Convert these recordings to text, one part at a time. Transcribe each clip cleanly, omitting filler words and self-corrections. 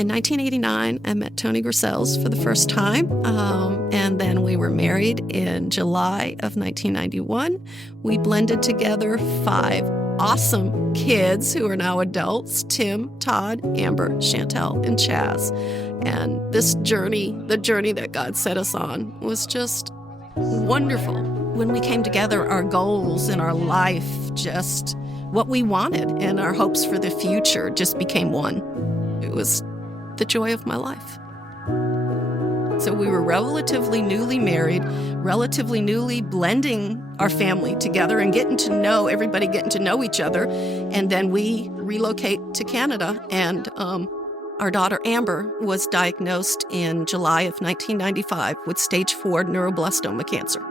In 1989, I met Tony Gryseels for the first time, and then we were married in July of 1991. We blended together 5 awesome kids who are now adults: Tim, Todd, Amber, Chantel, and Chaz. And this journey, the journey that God set us on, was just wonderful. When we came together, our goals in our life, just what we wanted and our hopes for the future just became one. It was the joy of my life. So we were relatively newly married, relatively newly blending our family together and getting to know each other. And then we relocate to Canada, and our daughter Amber was diagnosed in July of 1995 with stage 4 neuroblastoma cancer.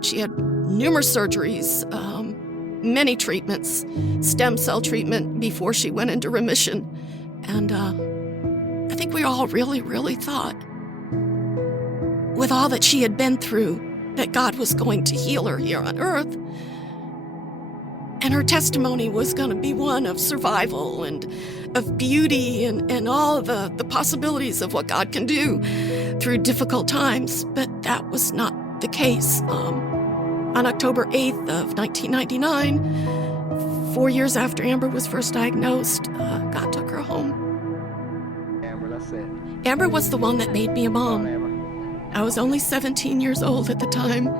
She had numerous surgeries, many treatments, stem cell treatment before she went into remission. And I think we all really thought, with all that she had been through, that God was going to heal her here on earth. And her testimony was going to be one of survival and of beauty and all of the possibilities of what God can do through difficult times. But that was not the case. On October 8th of 1999, 4 years after Amber was first diagnosed, God took her home. Amber was the one that made me a mom. I was only 17 years old at the time,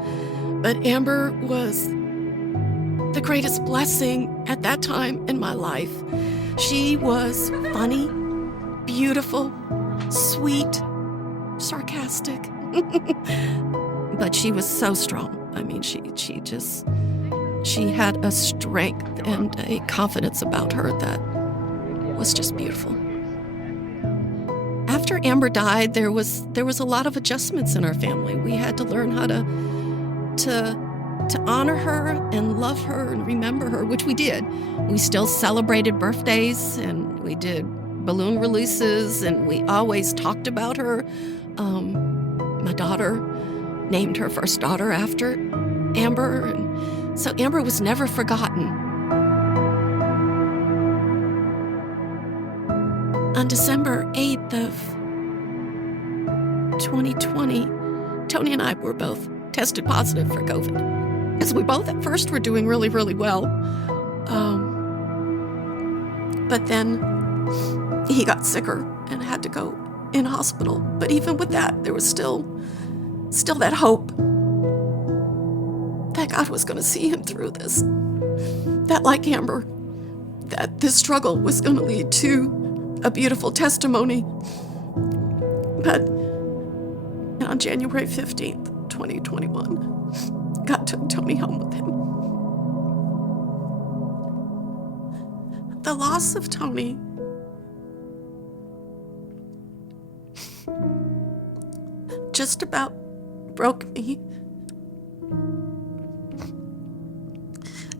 but Amber was the greatest blessing at that time in my life. She was funny, beautiful, sweet, sarcastic, but she was so strong. I mean, she had a strength and a confidence about her that was just beautiful. After Amber died, there was a lot of adjustments in our family. We had to learn how to honor her and love her and remember her, which we did. We still celebrated birthdays, and we did balloon releases, and we always talked about her. My daughter named her first daughter after Amber, and so Amber was never forgotten. On December 8th of 2020, Tony and I were both tested positive for COVID. Because we both at first were doing really well. But then he got sicker and had to go in hospital. But even with that, there was still that hope that God was going to see him through this. That, like Amber, that this struggle was going to lead to a beautiful testimony. But on January 15th, 2021, God took Tony home with him. The loss of Tony just about broke me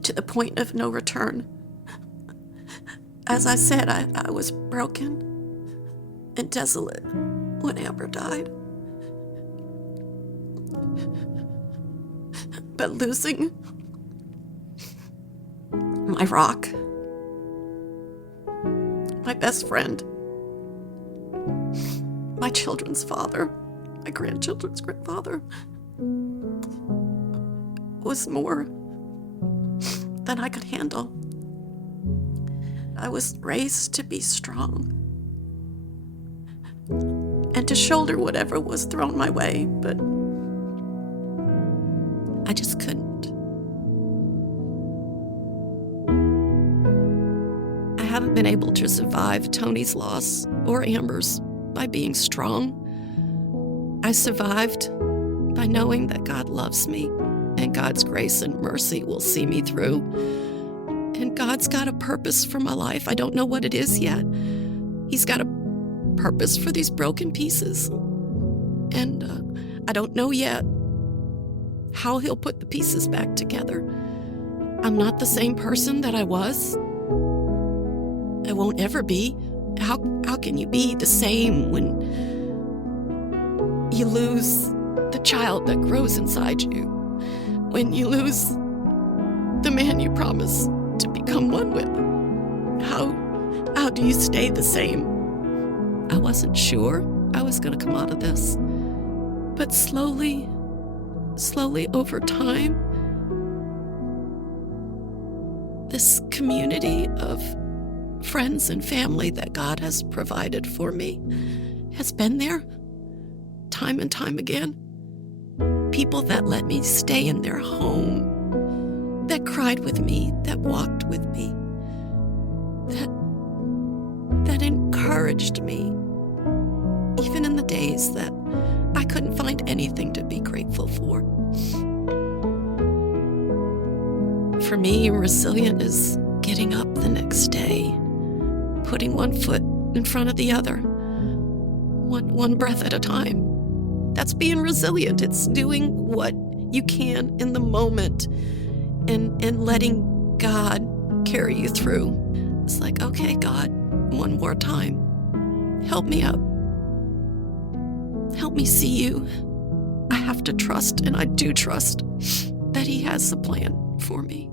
to the point of no return. As I said, I was broken and desolate when Amber died. But losing my rock, my best friend, my children's father, my grandchildren's grandfather, was more than I could handle. I was raised to be strong and to shoulder whatever was thrown my way, but I just couldn't. I haven't been able to survive Tony's loss or Amber's by being strong. I survived by knowing that God loves me and God's grace and mercy will see me through. And God's got a purpose for my life. I don't know what it is yet. He's got a purpose for these broken pieces. And I don't know yet how he'll put the pieces back together. I'm not the same person that I was. I won't ever be. How can you be the same when you lose the child that grows inside you? When you lose the man you promised to become one with? How do you stay the same I wasn't sure I was going to come out of this. But slowly over time, this community of friends and family that God has provided for me has been there time and time again. People that let me stay in their home, that cried with me, that walked with me, that encouraged me, even in the days that I couldn't find anything to be grateful for. For me, resilient is getting up the next day, putting one foot in front of the other, one breath at a time. That's being resilient. It's doing what you can in the moment and letting God carry you through. It's like, okay, God, one more time. Help me out. Help me see you. I have to trust, and I do trust, that He has a plan for me.